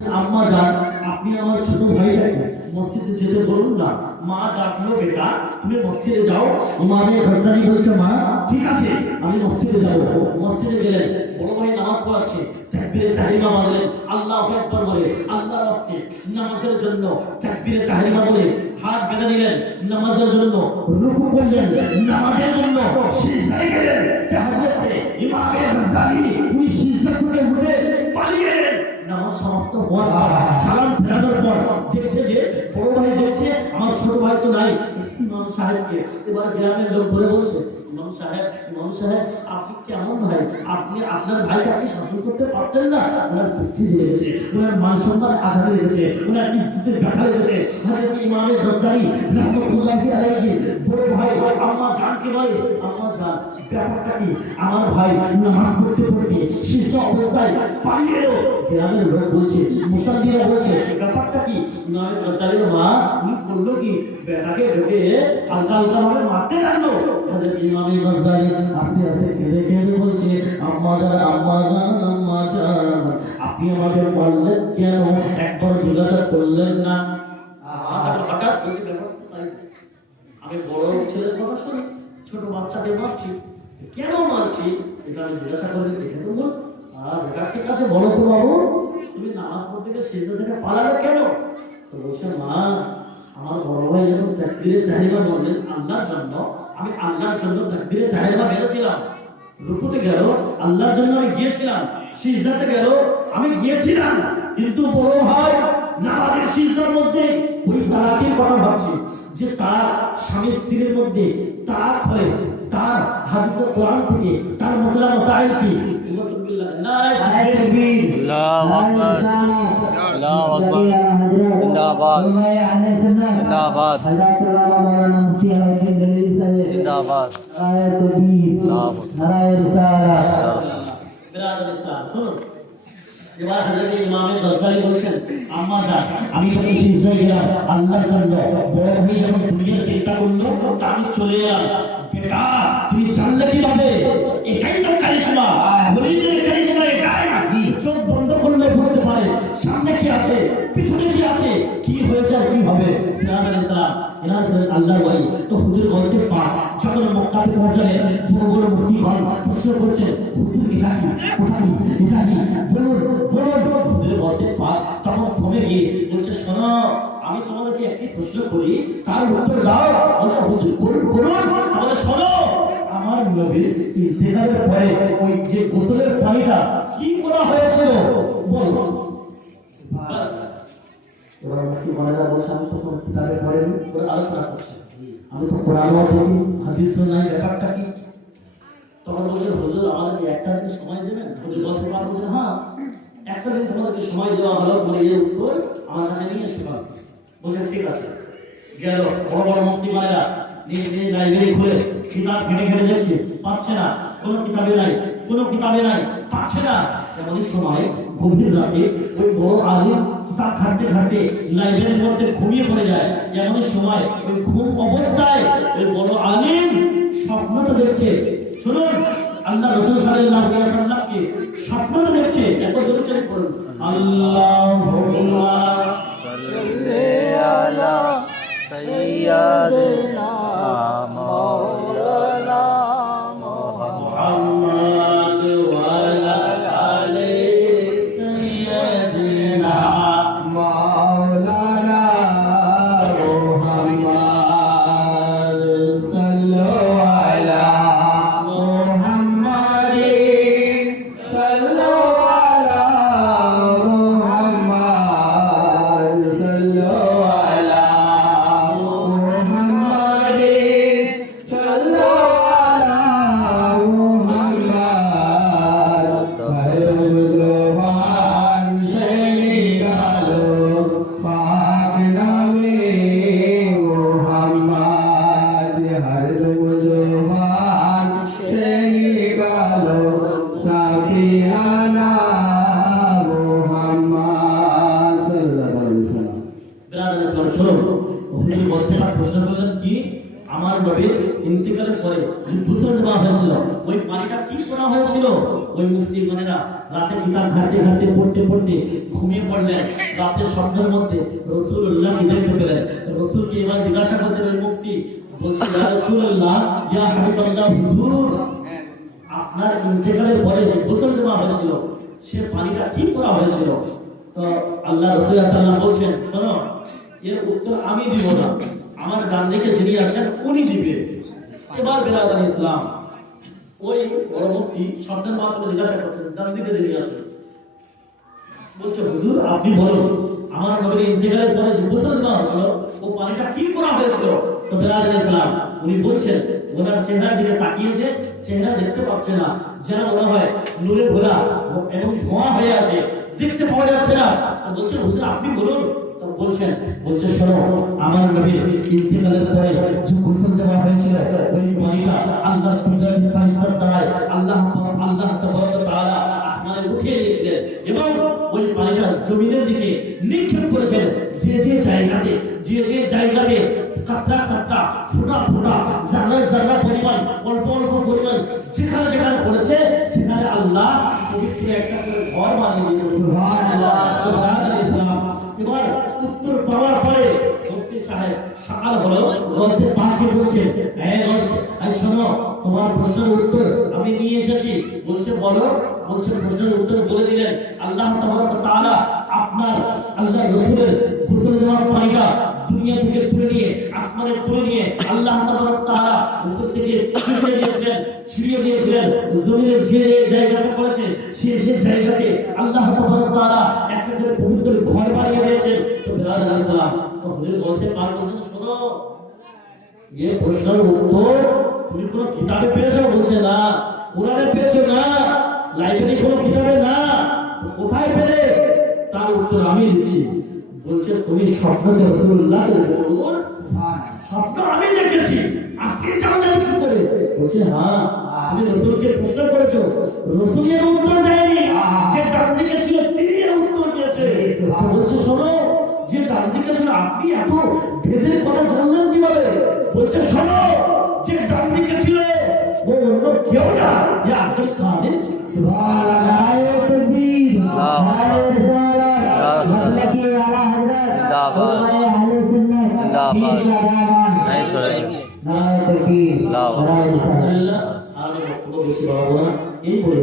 আম্মা যান, আপনি আমার ছোট ভাইটাকে মসজিদে যেতে বলুন না। মা ডাকলো, বেটা তুমি মসজিদে যাও। ইমামে গজ্জালি বলছে, মা ঠিক আছে আমি মসজিদে যাব। মসজিদে গেলেন, বড় ভাই নামাজ পড়াচ্ছে, তাকবীরে তাহরিমা বলে আল্লাহু আকবার বলে আল্লাহর রাস্তায় নামাজের জন্য তাকবীরে তাহরিমা বলে হাত বেঁধে নিলেন, নামাজের জন্য রুকু করলেন, নামাজের জন্য সিজদায় গেলেন। তাহজ্জুদে ইমামে গজ্জালি উনি সিজদা থেকে উঠে পালিয়ে গেলেন। নামাজ সমাপ্ত হওয়ার পর সালাম ফেরানোর পর দেখছে যে বড় ভাই দেখছে আমার ছোট ভাই তো নাই। ইমাম সাহেবকে এবার গ্রামের লোক ধরে বলছে, ইমাম সাহেব আপনি কেমন ভাই? আপনি আপনার ভাইকে আপনি শাসন করতে পারছেন না? ওনার প্রেস্টিজ লেগেছে, ওনার মান সম্মান আঘাত লেগেছে, ওনার ইজ্জতের ব্যথা লেগেছে। হযরত ইমামে গজ্জালি রাহমাতুল্লাহি আলাইহি বড় ভাই আম্মা জানকে বলে, আম্মা জান ব্যাপারটা কি? আমার ভাই নামাজ পড়তে পড়তে শিশু অবস্থায় পালিয়ে গেল। গ্রামের লোক বলছে, মুসল্লিরা বলছে ব্যাপারটা কি? ইমামে গজ্জালির মা উনি করলো কি? বেটাকে ঢুকে হালকা হালকা ভাবে মারতে লাগলো। হযরত ইমামে গজ্জালি আস্তে আস্তে কেঁদে কেঁদে বলছে, আম্মা জান আপনি আমাকে বললেন কেন? একবার জিজ্ঞাসা করলেন না? হঠাৎ আমি বড় ছেলের কথা শুনি, ছোট বাচ্চাকে মারছি, কেন মারছি এটা আমি জিজ্ঞাসা করি, এটা তো বল। আর এটা ঠিক আছে, বলো তো বাবু তুমি নামাজ পড়তে গিয়ে সিজদা থেকে পালালে কেন? তো বলছে, মা আমার বড় ভাই যখন তাকবীরে তাহরিমা বললেন আল্লাহর জন্য, আমি আল্লাহর জন্য তাকবীরে তাহরিমা বেরোছিলাম। রুকুতে গেল আল্লাহর জন্য আমি গিয়েছিলাম, সিজদাতে গেল আমি গিয়েছিলাম, কিন্তু বড় ভাই নামাজের সিজদার মধ্যে ওই তালাকের কথা ভাবছি যে তার স্বামী স্ত্রীর মধ্যে তালাক হয়, তার হাদিসে কোরআন থেকে তার মাসলা মাসাইল কি নারায়ে তাকবীর, আল্লাহু আকবার, আল্লাহু আকবার, জিন্দাবাদ জিন্দাবাদ জিন্দাবাদ, নারায়ে তাকবীর, নারায়ে রিসালাত। বিরাদর ইসলাম শুনুন, এবার হযরত ইমামে গজ্জালি বলেছেন, আম্মা জান আমি যখন সিজদায় গেলাম আল্লাহর জন্য, বড় ভাই যখন দুনিয়ার চিন্তা করলো তা আমি চলে এলাম। বেটা তুমি জানলে কিভাবে? এটাই তো কারিশমা, বলিদের কারিশমা এটাই। চোখ বন্ধ করলে বুঝতে পারে সামনে কি আছে, পিছনে কি আছে, কি হয়েছে আর কি হবে। বিরাদর ইসলাম, আল্লাহর ওয়ালি তো হুজুর বলতে পার যখন মক্কাতে পৌঁছালেন, বড় বড় মুফতিগণ প্রশ্ন করছেন, হুজুর এটা কি, ওটা কি, এটা কি, বলুন বলুন। হুজুর বলতে পার তখন ফোনে গিয়ে বলছে, শোনো আমি তোমাদেরকে একটি প্রশ্ন করি, তার উত্তর দাও। বলছে, হুজুর করুন করুন। তাহলে শোনো, আমার নবীর ইন্তেকালের পরে ওই যে গোসলের পানিটা কি করা হয়েছিল বলো। বাস এবার মুফতি মারা বলছে, আমি তো কোনো কিতাবে পড়িনি, ওরা আলোচনা করছে, আমি তো কোরআনও পড়িনি, হাদিসও নাই, ব্যাপারটা কি? তখন বলছে, হুজুর আমাদেরকে একটা দিন সময় দেবেন? হুজুর বসে পার বলছে, হ্যাঁ একটা দিন তোমাদেরকে সময় দেওয়া হলো, বলে এর উত্তর আমার কাছে নিয়ে এসে পাবে। বলছে ঠিক আছে। গেল বড় বড় মুফতি মায়েরা নিয়ে নিয়ে লাইব্রেরি খুলে কিতাব ঘেটে ঘেটে দেখছে, পাচ্ছে না, কোনো কিতাবে নাই, কোনো কিতাবে নাই, পাচ্ছে না। এমনই সময় গভীর রাতে ওই বড় আলিম কিতাব ঘাটতে ঘাটতে লাইব্রেরির মধ্যে ঘুমিয়ে পড়ে যায়। এমনই সময় ওই ঘুম অবস্থায় ওই বড় আলিম স্বপ্নটা দেখছে। শুনুন, আল্লাহ রাসূল সাল্লাল্লাহু আলাইহি ওয়াসাল্লামকে স্বপ্নটা দেখছে। এত জোরে জোরে পড়ুন, আল্লাহুম্মা সাল্লি আলা সাইয়্যিদিনা মাওলানা মুহাম্মদ ওয়া আলা আলি সাইয়্যিদিনা মাওলানা মুহাম্মদ সাল্লাল্লাহু আলা মুহাম্মাদিন সাল্লাল্লাহু আলা মুহাম্মদ সাল্লাল্লাহু আলা মুহাম্মাদিন সাল্লাল্লাহু আলা মুহাম্মদ ভগবান শ্রী গালো পাক নামে মুহাম্মদ হর ভগবান শ্রী গালো সাফিয়ানা মুহাম্মদ সাল্লাল্লাহু আলাইহি ওয়াসাল্লাম। বিরাদর ইসলাম, শুনুন, হুজুর বলতে পার প্রশ্ন করলেন কি? আমার নবীর ইন্তেকালের পরে যে গোসল দেওয়া হয়েছিল ওই পানিটা কি করা হয়েছিল? ওই মুফতি গণেরা রাতে কিতাব ঘাটতে ঘাটতে পড়তে পড়তে ঘুমিয়ে পড়লেন। রাতের স্বপ্নের মধ্যে রাসূলুল্লাহ দেখতে পেলেন। রাসূলকে এবার জিজ্ঞাসা করছেন ওই মুফতি, বলছে ইয়া রাসূলুল্লাহ, ইয়া হাবিবাল্লাহ, হুজুর আপনার ইন্তেকালের পরে যে গোসল দেওয়া হয়েছিল সে পানিটা কি করা হয়েছিল? তো আল্লাহ রাসূল সাল্লাল্লাহু আলাইহি ওয়াসাল্লাম বলছেন, শোনো, এর উত্তর আমি দিব না, আমার ডান দিকে যিনি আছেন উনি দিবে। এবার বেরাদার ইসলাম ওই বড় মুফতি স্বপ্নের মাধ্যমে জিজ্ঞাসা করছেন, ডান দিকে যিনি আছেন, বলছে হুজুর আপনি বলুন আমার নবীর ইন্তেকালের পরে যে গোসল দেওয়া হয়েছিল ও পানিটা কি করা হয়েছিল? তো বেরাদার ইসলাম উনি বলছেন, ওনার চেহারার দিকে তাকিয়েছে, চেহারা দেখতে পাচ্ছে না, যেন মনে হয় নূরে ভরা এবং ধোঁয়া হয়ে আছে, দেখতে পাওয়া যাচ্ছে না। তো বলছে হুজুর আপনি বলুন। তো বলছে শোনো, আমার নবীর ইন্তেকালের পরে যে গোসল দেওয়া হয়েছিল ওই পানিটা আল্লাহর কুদরতের ফায়সালার দ্বারা আল্লাহ তাবারক ওয়া তাআলা আসমানে উঠিয়ে দিয়েছিলেন এবং ওই পানিটা জমিনের দিকে নিক্ষেপ করেছেন। যে জায়গাতে কাতরা কাতরা ফোঁটা ফোঁটা জাররা জাররা পরিমাণ অল্প অল্প পরিমাণ যেখানে পড়েছে সেখানে আল্লাহ পবিত্র একটা করে ঘর বানিয়ে দিয়েছেন। সুবহানাল্লাহ। ইসলাম এবার উত্তর পাওয়ার পরে মুফতি সাহেব সকাল হলো, গসে পাকে বলছে, এই গস, আই শোনো, তোমার প্রশ্নের উত্তর আমি নিয়ে এসেছি। বলছে বলো। বলছে প্রশ্নের উত্তর বলে দিলেন, আল্লাহ তাবারক ওয়া তাআলা আপনার আল্লাহ রাসূলের গোসল দেওয়ার পানিটা দুনিয়া থেকে তুলে নিয়ে আসমানে তুলে নিয়ে আল্লাহ তাবারক ওয়া তাআলা উপর থেকে ছিড়িয়ে দিয়েছিলেন জমিনের যে জায়গাটা পড়েছে সে জায়গাতে আল্লাহ তাবারক ওয়া তাআলা একটা করে পবিত্র ঘর বানিয়ে দিয়েছেন। তো বেরাদার ইসলাম তো হুজুর গসে পাক বলছেন, শোনো, এই প্রশ্নের উত্তর তুমি কোন কিতাবে পেয়েছো? বলছে না। কোরআনে পেয়েছো? না। লাইব্রেরি কোনো কিতাবে? না। কোথায় পেলে? তার উত্তর আমি দিচ্ছি। বলছে তুমি স্বপ্নে রাসূলুল্লাহর হুজুর স্বপ্ন আমি দেখেছি, আপনি জানলেন কি করে? বলছে হ্যাঁ, তুমি রাসূলকে প্রশ্ন করেছো, রাসূলের উত্তর দেয়নি, যে ডান দিকে ছিল তিনি এর উত্তর দিয়েছে। বলছে শোনো, যে ডান দিকে ছিল আপনি এত ভেদের কথা জানলেন কিভাবে? বলছে শোনো, যে ডান দিকে ছিল ও অন্য কেউ না, এ আব্দুল কাদের। সুবহানাল্লাহ। তাকবীর, নারে রিসালাত, মাসলাকি আলা হযরত, জিন্দাবাদ, জিন্দাবাদ। নাই সরে নারে তাকবীর, আল্লাহু নারে রিসালাত। আমি বক্তব্য বেশি বাড়াবো না, এই বলে